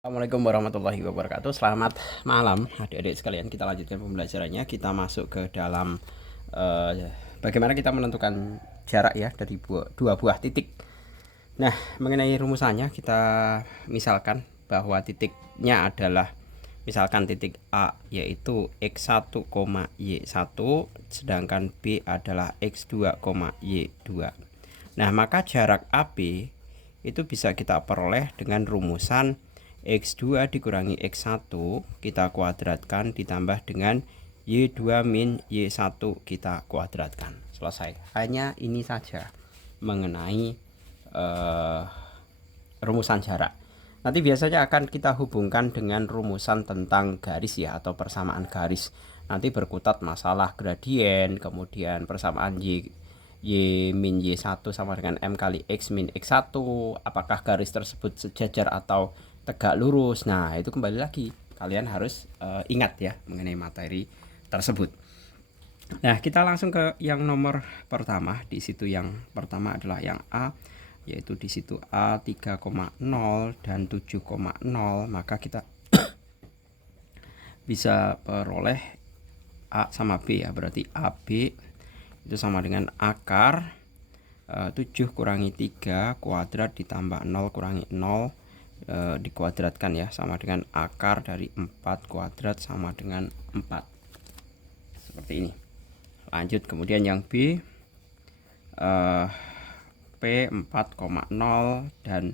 Assalamualaikum warahmatullahi wabarakatuh. Selamat malam adik-adik sekalian. Kita lanjutkan pembelajarannya. Kita masuk ke dalam bagaimana kita menentukan jarak ya dari dua buah titik. Nah, mengenai rumusannya kita misalkan bahwa titiknya adalah misalkan titik A yaitu x1, y1, sedangkan B adalah x2, y2. Nah, maka jarak AB itu bisa kita peroleh dengan rumusan X2 dikurangi X1 kita kuadratkan ditambah dengan Y2 min Y1 kita kuadratkan. Selesai. Hanya ini saja mengenai rumusan jarak. Nanti biasanya akan kita hubungkan dengan rumusan tentang garis ya, atau persamaan garis. Nanti berkutat masalah gradien, kemudian persamaan Y min Y1 sama dengan M kali X min X1. Apakah garis tersebut sejajar atau tegak lurus. Nah, itu kembali lagi kalian harus ingat ya mengenai materi tersebut. Nah, kita langsung ke yang nomor pertama. Di situ yang pertama adalah yang A, yaitu di situ A 3,0 dan 7,0. Maka kita bisa peroleh A sama B ya. Berarti AB itu sama dengan akar 7 kurangi 3 kuadrat ditambah 0 kurangi 0 dikuadratkan ya, sama dengan akar dari 4 kuadrat sama dengan 4. Seperti ini. Lanjut kemudian yang B P 4,0 dan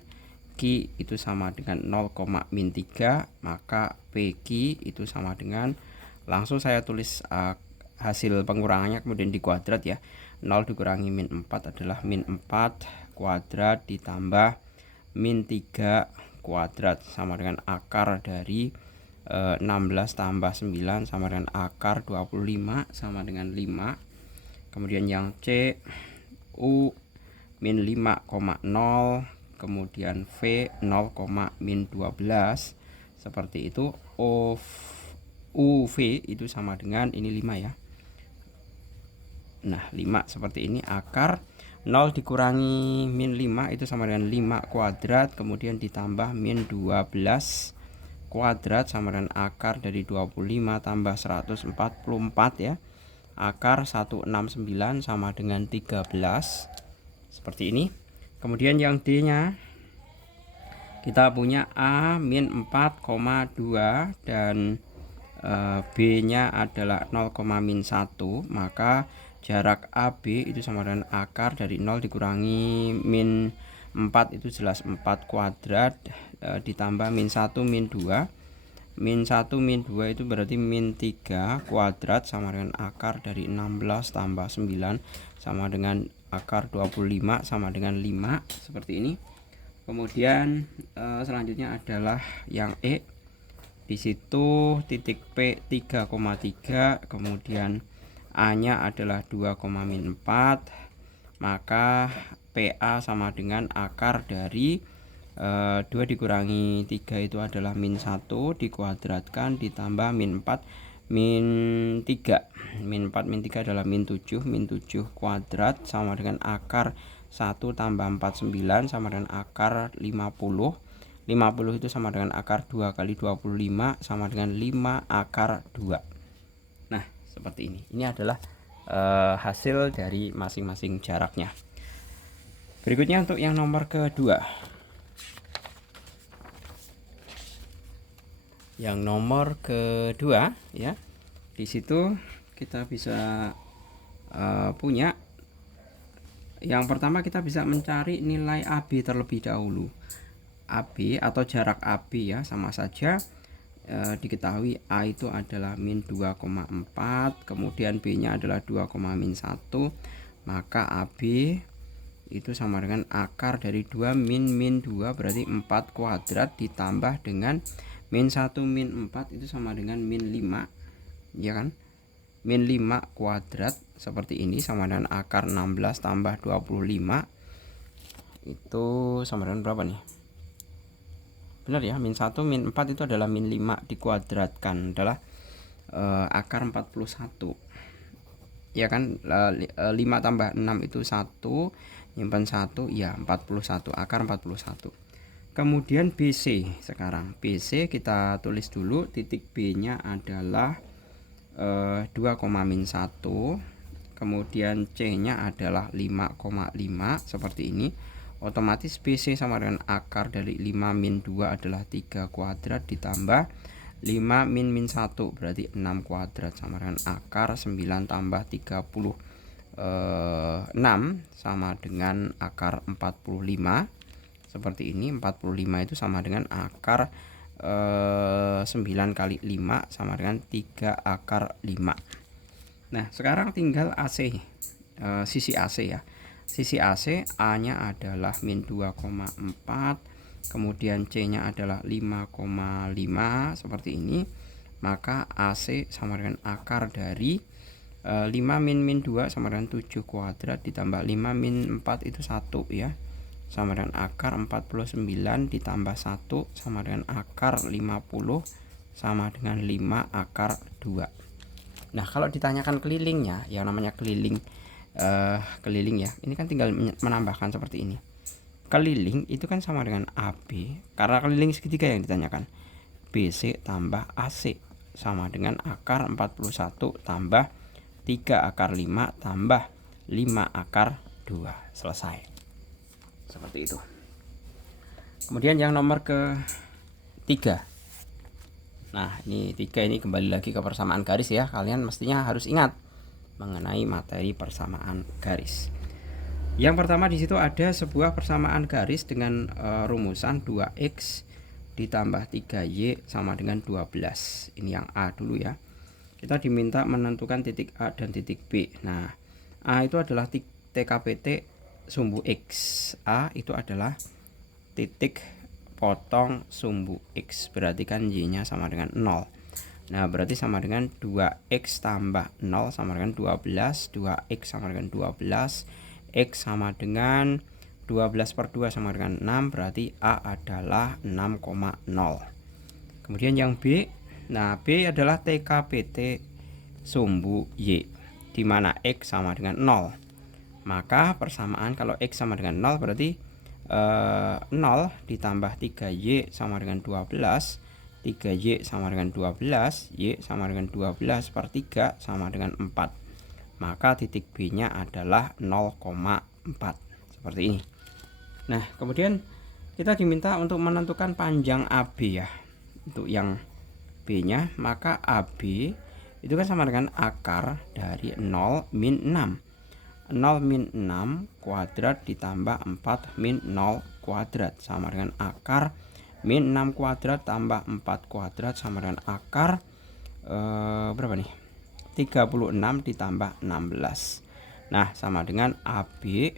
Q itu sama dengan 0,-3, maka PQ itu sama dengan, langsung saya tulis hasil pengurangannya kemudian dikuadrat ya. 0 dikurangi min 4 adalah min 4 kuadrat ditambah min 3 kuadrat sama dengan akar dari 16 tambah 9 sama dengan akar 25 sama dengan 5. Kemudian yang C U min 5,0, kemudian V 0,-12 seperti itu. UV itu sama dengan ini 5 ya. Nah 5 seperti ini. Akar 0 dikurangi min 5 itu sama dengan 5 kuadrat, kemudian ditambah min 12 kuadrat sama dengan akar dari 25 tambah 144 ya. Akar 169 sama dengan 13. Seperti ini. Kemudian yang D nya kita punya A min 4,2 dan B nya adalah 0,-1, maka jarak AB itu sama dengan akar dari 0 dikurangi min 4 itu jelas 4 kuadrat ditambah min 1 min 2. Min 1 min 2 itu berarti min 3 kuadrat sama dengan akar dari 16 tambah 9 sama dengan akar 25 sama dengan 5 seperti ini. Kemudian selanjutnya adalah yang E. Di situ titik P 3,3, kemudian A-nya adalah 2,-4, maka PA sama dengan akar dari 2 dikurangi 3 itu adalah min 1 dikuadratkan ditambah min 4 min 3. Min 4 min 3 adalah min 7. Min 7 kuadrat sama dengan akar 1 tambah 49 sama dengan akar 50. 50 itu sama dengan akar 2 kali 25 sama dengan 5 akar 2. Nah, seperti ini. Ini adalah hasil dari masing-masing jaraknya. Berikutnya untuk yang nomor kedua. Yang nomor kedua ya. Di situ kita bisa punya, yang pertama kita bisa mencari nilai AB terlebih dahulu. AB atau jarak AB ya, sama saja diketahui A itu adalah min 2,4, kemudian B nya adalah 2,-1, maka AB itu sama dengan akar dari 2 min 2 berarti 4 kuadrat ditambah dengan min 1 min 4 itu sama dengan min 5 ya kan, min 5 kuadrat seperti ini sama dengan akar 16 tambah 25 itu sama dengan berapa nih? Benar ya, min 1 min 4 itu adalah min 5 dikuadratkan adalah akar 41 ya kan. 5 tambah 6 itu 1, nyimpan 1 ya 41, akar 41. Kemudian BC, sekarang BC kita tulis dulu, titik B nya adalah 2,-1, kemudian C nya adalah 5,5 seperti ini. Otomatis BC sama dengan akar dari 5 min 2 adalah 3 kuadrat ditambah 5 min 1 berarti 6 kuadrat sama dengan akar 9 tambah 36 sama dengan akar 45. Seperti ini, 45 itu sama dengan akar 9 kali 5 sama dengan 3 akar 5. Nah sekarang tinggal AC, sisi AC ya. Sisi AC A nya adalah min 2,4, kemudian C nya adalah 5,5 seperti ini. Maka AC sama dengan akar dari 5 min 2 sama dengan 7 kuadrat ditambah 5 min 4 itu 1 ya, sama dengan akar 49 ditambah 1 sama dengan akar 50 sama dengan 5 akar 2. Nah kalau ditanyakan kelilingnya, yang namanya keliling ya, ini kan tinggal menambahkan seperti ini. Keliling itu kan sama dengan AB, karena keliling segitiga yang ditanyakan. BC tambah AC sama dengan akar 41 tambah 3 akar 5 tambah 5 akar 2. Selesai. Seperti itu. Kemudian yang nomor ketiga. Nah ini 3 ini kembali lagi ke persamaan garis ya. Kalian mestinya harus ingat mengenai materi persamaan garis. Yang pertama di situ ada sebuah persamaan garis dengan rumusan 2x ditambah 3y sama dengan 12. Ini yang A dulu ya. Kita diminta menentukan titik A dan titik B. Nah, A itu adalah TKPT sumbu X. A itu adalah titik potong sumbu X. Berarti kan Y-nya sama dengan 0. Nah, berarti sama dengan 2x tambah 0 sama dengan 12. 2x sama dengan 12. X sama dengan 12 per 2 sama dengan 6. Berarti A adalah 6,0. Kemudian yang B. Nah, B adalah TKPT sumbu Y, di mana X sama dengan 0. Maka persamaan kalau X sama dengan 0 berarti 0 ditambah 3Y sama dengan 12. 3Y sama dengan 12, Y sama dengan 12 per 3 sama dengan 4. Maka titik B nya adalah 0,4. Seperti ini. Nah kemudian kita diminta untuk menentukan panjang AB ya. Untuk yang B nya, maka AB itu kan sama dengan akar dari 0 min 6. 0 min 6 kuadrat ditambah 4 min 0 kuadrat sama dengan akar min 6 kuadrat tambah 4 kuadrat sama dengan akar berapa nih? 36 ditambah 16. Nah sama dengan AB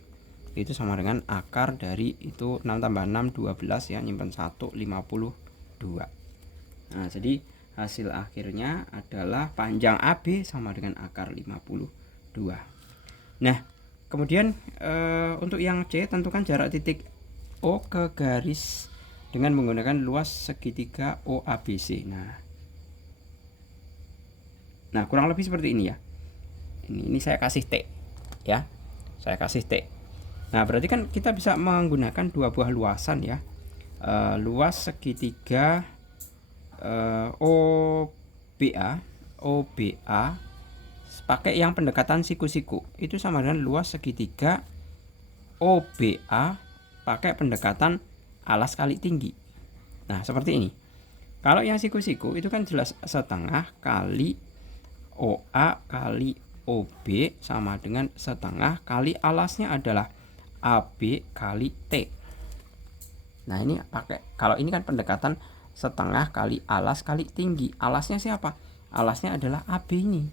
itu sama dengan akar dari itu 6 tambah 6 12 ya, nyimpen 1 52. Nah jadi hasil akhirnya adalah panjang AB sama dengan akar 52. Nah kemudian untuk yang C tentukan jarak titik O ke garis dengan menggunakan luas segitiga OABC. Nah kurang lebih seperti ini ya. Ini saya kasih T ya. Saya kasih T. Nah berarti kan kita bisa menggunakan dua buah luasan ya. Luas segitiga OBA pakai yang pendekatan siku-siku itu sama dengan luas segitiga OBA pakai pendekatan alas kali tinggi. Nah seperti ini. Kalau yang siku-siku itu kan jelas setengah kali OA kali OB sama dengan setengah kali alasnya adalah AB kali T. Nah ini pakai, kalau ini kan pendekatan setengah kali alas kali tinggi. Alasnya siapa? Alasnya adalah AB ini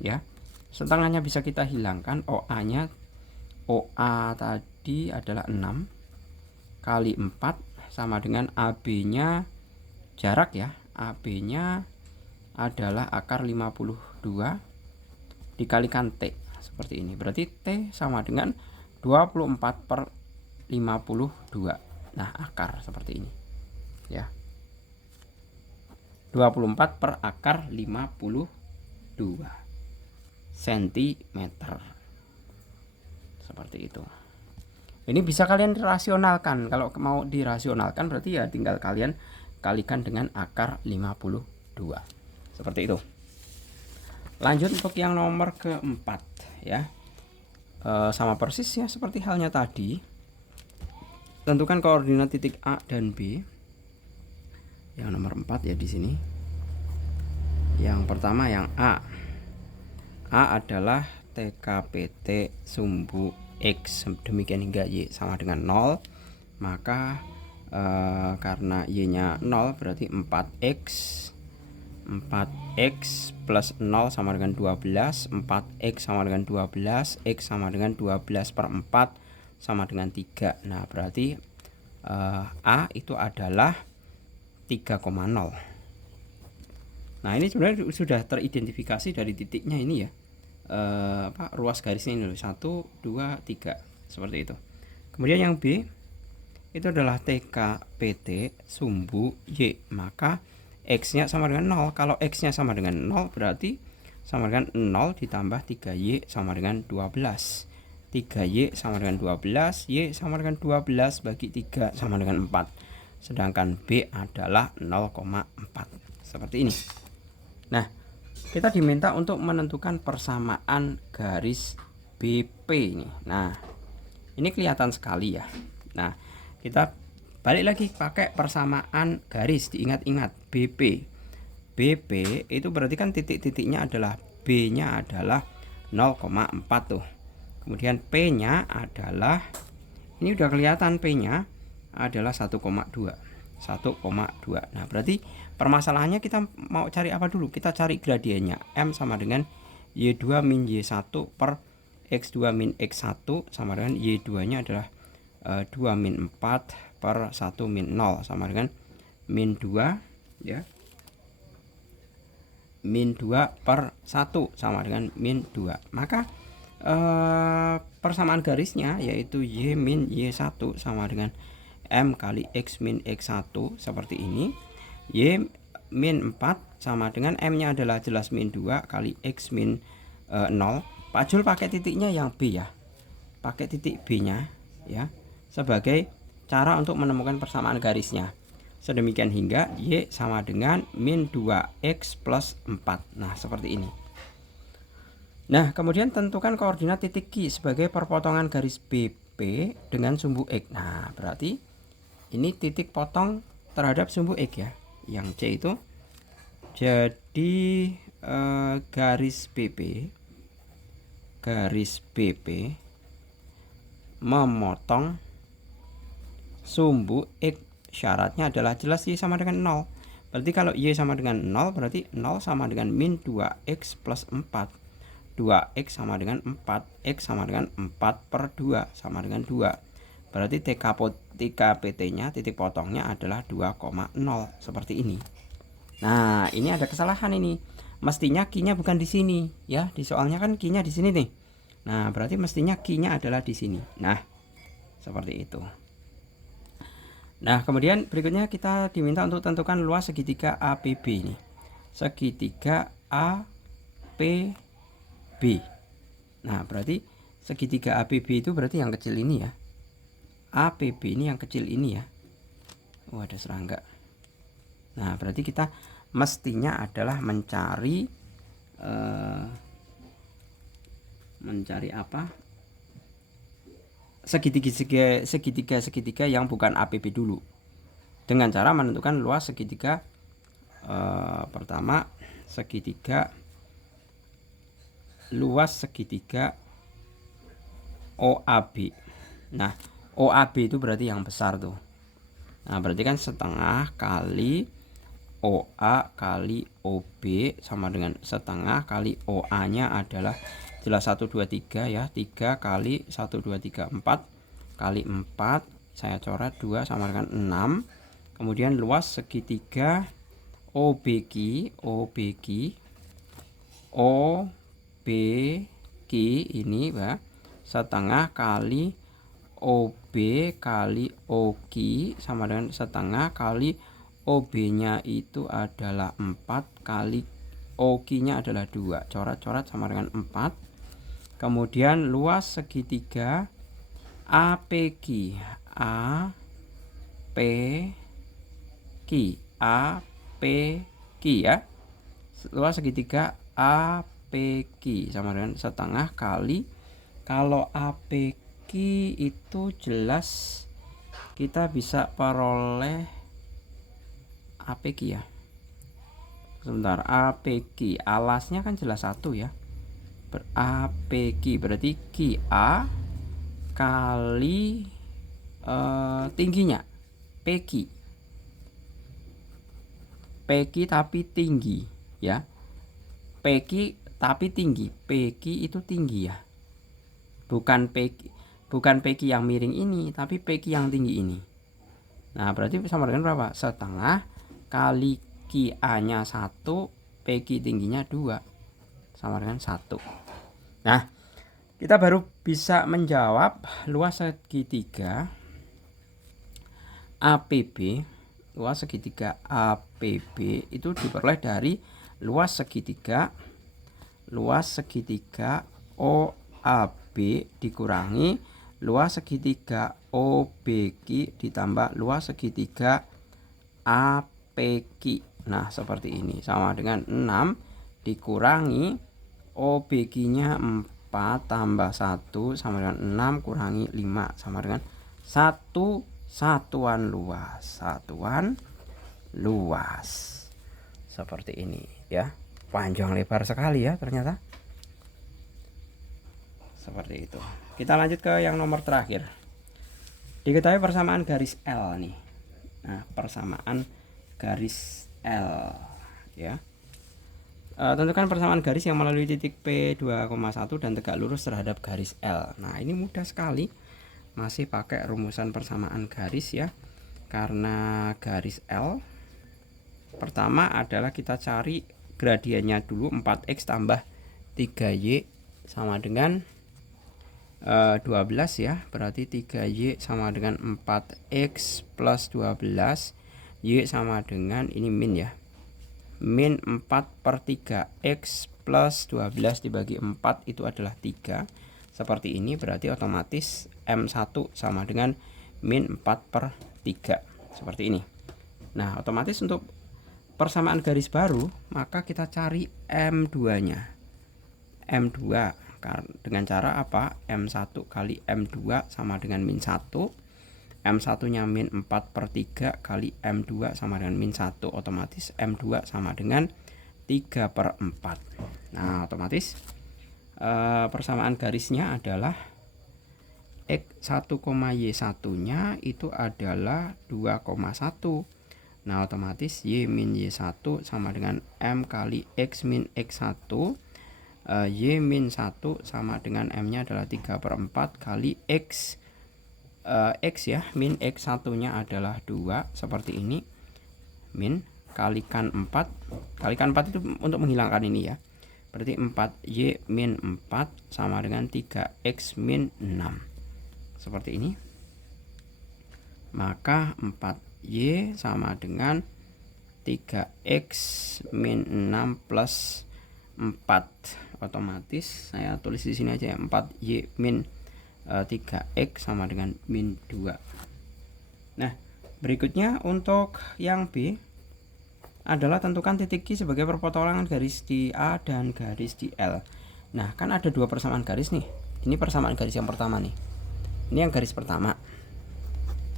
ya. Setengahnya bisa kita hilangkan. OA nya, OA tadi adalah 6 kali 4 sama dengan AB nya jarak ya. AB nya adalah akar 52 dikalikan T seperti ini. Berarti T sama dengan 24 per 52. Nah akar seperti ini ya, 24 per akar 52 cm seperti itu. Ini bisa kalian rasionalkan. Kalau mau dirasionalkan berarti ya tinggal kalian kalikan dengan akar 52. Seperti itu. Lanjut untuk yang nomor keempat ya. Sama persis ya seperti halnya tadi. Tentukan koordinat titik A dan B. Yang nomor 4 ya di sini. Yang pertama yang A. A adalah TKPT sumbu X demikian hingga Y sama dengan 0, maka karena Y nya 0 berarti 4X plus 0 sama dengan 12, 4X sama dengan 12, X sama dengan 12/4 sama dengan 3. Nah berarti A itu adalah 3,0. Nah ini sebenarnya sudah teridentifikasi dari titiknya ini ya, ruas garisnya ini loh, 1, 2, 3 seperti itu. Kemudian yang B itu adalah TKPT sumbu Y, maka X nya sama dengan 0. Kalau X nya sama dengan 0 berarti sama dengan 0 ditambah 3Y sama dengan 12. 3Y sama dengan 12, Y sama dengan 12 bagi 3 sama dengan 4. Sedangkan B adalah 0,4. Seperti ini. Nah, kita diminta untuk menentukan persamaan garis BP ini. Nah, ini kelihatan sekali ya. Nah, kita balik lagi pakai persamaan garis, diingat-ingat BP. BP itu berarti kan titik-titiknya adalah B-nya adalah 0,4 tuh. Kemudian P-nya adalah, ini udah kelihatan P-nya adalah 1,2. 1,2. Nah, berarti permasalahannya kita mau cari apa dulu? Kita cari gradiennya. M sama dengan Y2 min Y1 per X2 min X1 sama dengan Y2 nya adalah 2 min 4 per 1 min 0 sama dengan min 2 ya. Min 2 per 1 sama dengan min 2. Maka persamaan garisnya yaitu Y min Y1 sama dengan M kali X min X1 seperti ini. Y min 4 sama dengan M nya adalah jelas min 2 kali X min 0. Pak Jul pakai titiknya yang B ya, pakai titik B nya ya sebagai cara untuk menemukan persamaan garisnya. Sedemikian hingga Y sama dengan min 2X plus 4. Nah seperti ini. Nah kemudian tentukan koordinat titik Q sebagai perpotongan garis BP dengan sumbu X. Nah berarti ini titik potong terhadap sumbu X ya. Yang C itu jadi garis BP memotong sumbu X. Syaratnya adalah jelas Y sama dengan 0. Berarti kalau Y sama dengan 0 berarti 0 sama dengan min 2X plus 4. 2X sama dengan 4, X sama dengan 4 per 2 sama dengan 2. Berarti TKPT nya titik potongnya adalah 2,0 seperti ini. Nah ini ada kesalahan ini, mestinya Q-nya bukan di sini ya, di soalnya kan Q-nya di sini nih. Nah berarti mestinya Q-nya adalah di sini. Nah seperti itu. Nah kemudian berikutnya kita diminta untuk tentukan luas segitiga APB ini. Segitiga APB. Nah berarti segitiga APB itu berarti yang kecil ini ya. APB ini yang kecil ini ya. Oh ada serangga. Nah berarti kita mestinya adalah mencari apa? Segitiga yang bukan APB dulu. Dengan cara menentukan luas segitiga pertama luas segitiga OAB. Nah OAB itu berarti yang besar tuh. Nah berarti kan setengah kali OA kali OB sama dengan setengah kali OA nya adalah jelas 1, 2, 3 ya. 3 kali 1, 2, 3, 4 kali 4 saya coret 2 sama dengan 6. Kemudian luas segitiga OBQ ini ya, setengah kali OB kali OQ sama dengan setengah kali OB nya itu adalah 4 kali OQ nya adalah 2. Coret-coret sama dengan 4. Kemudian luas segitiga APQ APQ ya. Luas segitiga APQ sama dengan setengah kali, kalau APQ itu jelas kita bisa peroleh APQ ya. Sebentar, APQ alasnya kan jelas 1 ya. APQ berarti QA kali tingginya PQ. PQ tapi tinggi ya. PQ tapi tinggi. PQ itu tinggi ya. Bukan PQ yang miring ini, tapi PQ yang tinggi ini. Nah, berarti sama dengan berapa? Setengah kali QA-nya 1, PQ tingginya 2 sama dengan 1. Nah, kita baru bisa menjawab luas segitiga APB. Luas segitiga APB itu diperoleh dari luas segitiga OAB dikurangi luas segitiga OBQ ditambah luas segitiga APQ. Nah, seperti ini sama dengan 6 dikurangi OBQ-nya 4 tambah 1 sama dengan 6 kurangi 5 sama dengan 1 satuan luas. Seperti ini ya. Panjang lebar sekali ya ternyata. Seperti itu. Kita lanjut ke yang nomor terakhir. Diketahui persamaan garis L nih. Nah, persamaan garis L ya. Tentukan persamaan garis yang melalui titik P2,1 dan tegak lurus terhadap garis L. Nah, ini mudah sekali. Masih pakai rumusan persamaan garis ya. Karena garis L pertama adalah kita cari gradiennya dulu, 4x tambah 3y sama dengan 12 ya. Berarti 3y sama dengan 4x plus 12, y sama dengan ini min ya, min 4/3x plus 12 dibagi 4 itu adalah 3. Seperti ini, berarti otomatis M1 sama dengan min 4/3 seperti ini. Nah, otomatis untuk persamaan garis baru maka kita cari M2 nya, M2 dengan cara apa? M1 kali M2 sama dengan min 1, M1 nya min 4/3 kali M2 sama dengan min 1, otomatis M2 sama dengan 3/4. Nah, otomatis persamaan garisnya adalah X1, Y1 nya itu adalah 2,1. Nah, otomatis Y min Y1 sama dengan M kali X min X1, Y min 1 sama dengan M nya adalah 3/4 kali X ya, min X1 nya adalah 2 seperti ini, min kalikan 4, kalikan 4 itu untuk menghilangkan ini ya, berarti 4Y min 4 sama dengan 3X min 6 seperti ini. Maka 4Y sama dengan 3X min 6 plus 4. Otomatis saya tulis di sini aja ya, 4Y min 3X sama dengan min 2. Nah, berikutnya untuk yang B adalah tentukan titik Q sebagai perpotongan garis di A dan garis di L. Nah, kan ada dua persamaan garis nih. Ini persamaan garis yang pertama nih. Ini yang garis pertama.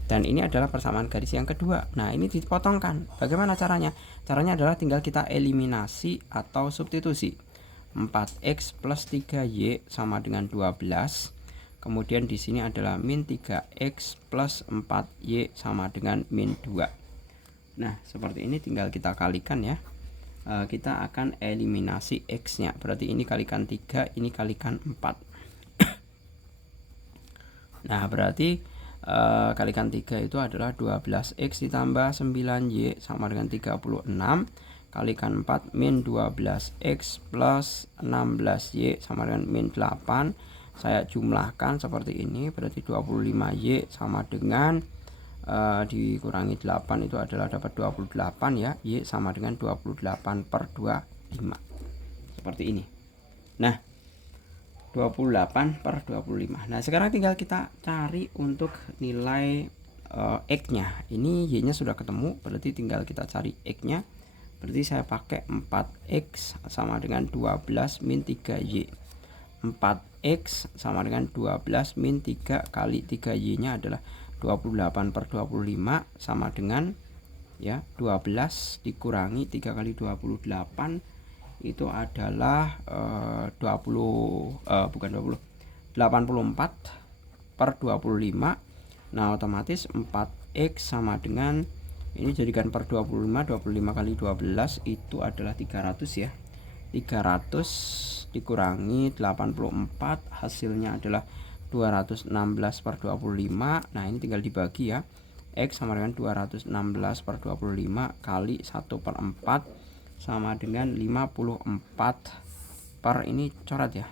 Dan ini adalah persamaan garis yang kedua. Nah, ini dipotongkan. Bagaimana caranya? Caranya adalah tinggal kita eliminasi atau substitusi. 4X plus 3Y sama dengan 12. Kemudian di sini adalah min 3X plus 4Y sama dengan min 2. Nah, seperti ini tinggal kita kalikan ya. Kita akan eliminasi X-nya. Berarti ini kalikan 3, ini kalikan 4. Nah, berarti kalikan 3 itu adalah 12X ditambah 9Y sama dengan 36. Kalikan 4 min 12X plus 16Y sama dengan min 8. Saya jumlahkan seperti ini, berarti 25Y sama dengan dikurangi 8 itu adalah dapat 28 ya. Y sama dengan 28/25 seperti ini. Nah, 28/25. Nah sekarang tinggal kita cari untuk nilai X-nya. Ini Y-nya sudah ketemu, berarti tinggal kita cari X-nya. Berarti saya pakai 4X sama dengan 12 min 3Y. 4X sama dengan 12 min 3 kali 3Y nya adalah 28/25 sama dengan ya 12 dikurangi 3 kali 28 itu adalah 84/25. Nah otomatis 4X sama dengan ini jadikan per 25 kali 12 itu adalah 300 ya. 300 dikurangi 84 hasilnya adalah 216/25. Nah ini tinggal dibagi ya. X sama dengan 216/25 kali 1/4 sama dengan 54 per ini coret ya,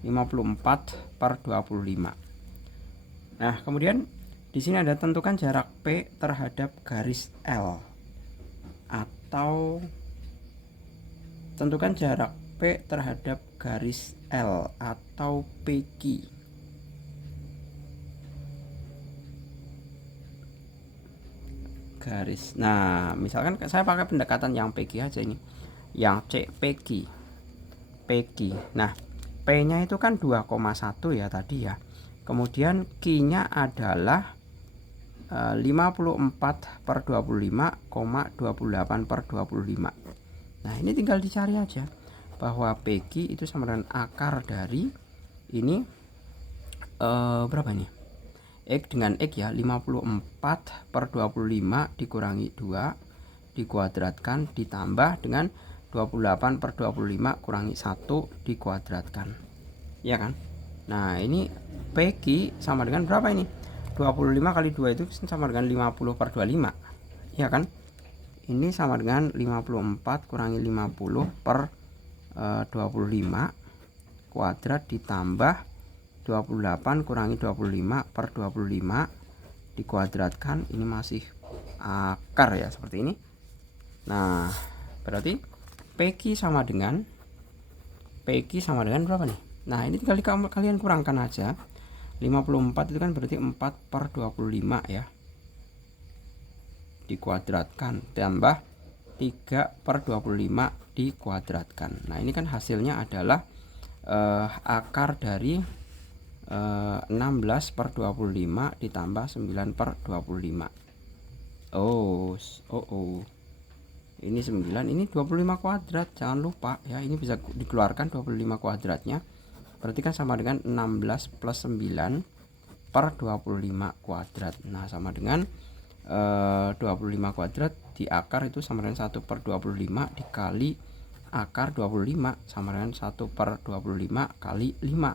54/25. Nah kemudian di sini ada tentukan jarak P terhadap garis L, atau tentukan jarak P terhadap garis L atau PQ. Garis. Nah, misalkan saya pakai pendekatan yang PQ aja ini. Yang C PQ. PQ. Nah, P-nya itu kan 2,1 ya tadi ya. Kemudian Q-nya adalah 54/25,28/25. Nah ini tinggal dicari aja bahwa PQ itu sama dengan akar dari ini berapa nih, X dengan X ya, 54/25 dikurangi 2 dikuadratkan ditambah dengan 28/25 kurangi 1 dikuadratkan ya kan. Nah ini PQ sama dengan berapa ini, 25 kali 2 itu sama dengan 50/25 ya kan. Ini sama dengan 54 kurangi 50/25 kuadrat ditambah 28 kurangi 25/25 dikuadratkan, ini masih akar ya seperti ini. Nah berarti PQ sama dengan berapa nih. Nah ini tinggal kalian kurangkan aja. 54 itu kan berarti 4/25 ya, dikuadratkan tambah 3/25 dikuadratkan. Nah ini kan hasilnya adalah akar dari 16/25 ditambah 9/25. Ini 9, ini 25 kuadrat, jangan lupa ya, ini bisa dikeluarkan 25 kuadratnya. Berarti kan sama dengan 16 plus 9/25 kuadrat. Nah sama dengan 25 kuadrat di akar itu sama dengan 1/25 dikali akar 25 sama dengan 1/25 kali 5.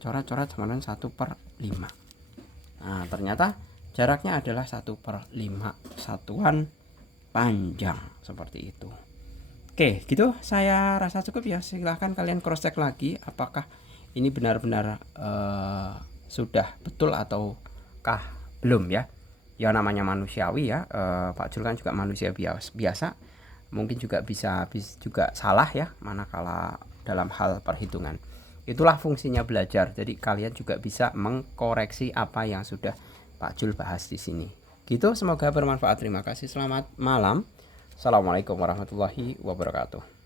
Coret-coret sama dengan 1/5. Nah ternyata jaraknya adalah 1/5 satuan panjang seperti itu. Oke gitu, saya rasa cukup ya. Silahkan kalian cross check lagi apakah ini benar-benar sudah betul ataukah belum ya. Ya namanya manusiawi ya, Pak Jul kan juga manusia biasa, mungkin juga bisa juga salah ya manakala dalam hal perhitungan. Itulah fungsinya belajar, jadi kalian juga bisa mengkoreksi apa yang sudah Pak Jul bahas di sini. Gitu, semoga bermanfaat. Terima kasih, selamat malam. Assalamualaikum warahmatullahi wabarakatuh.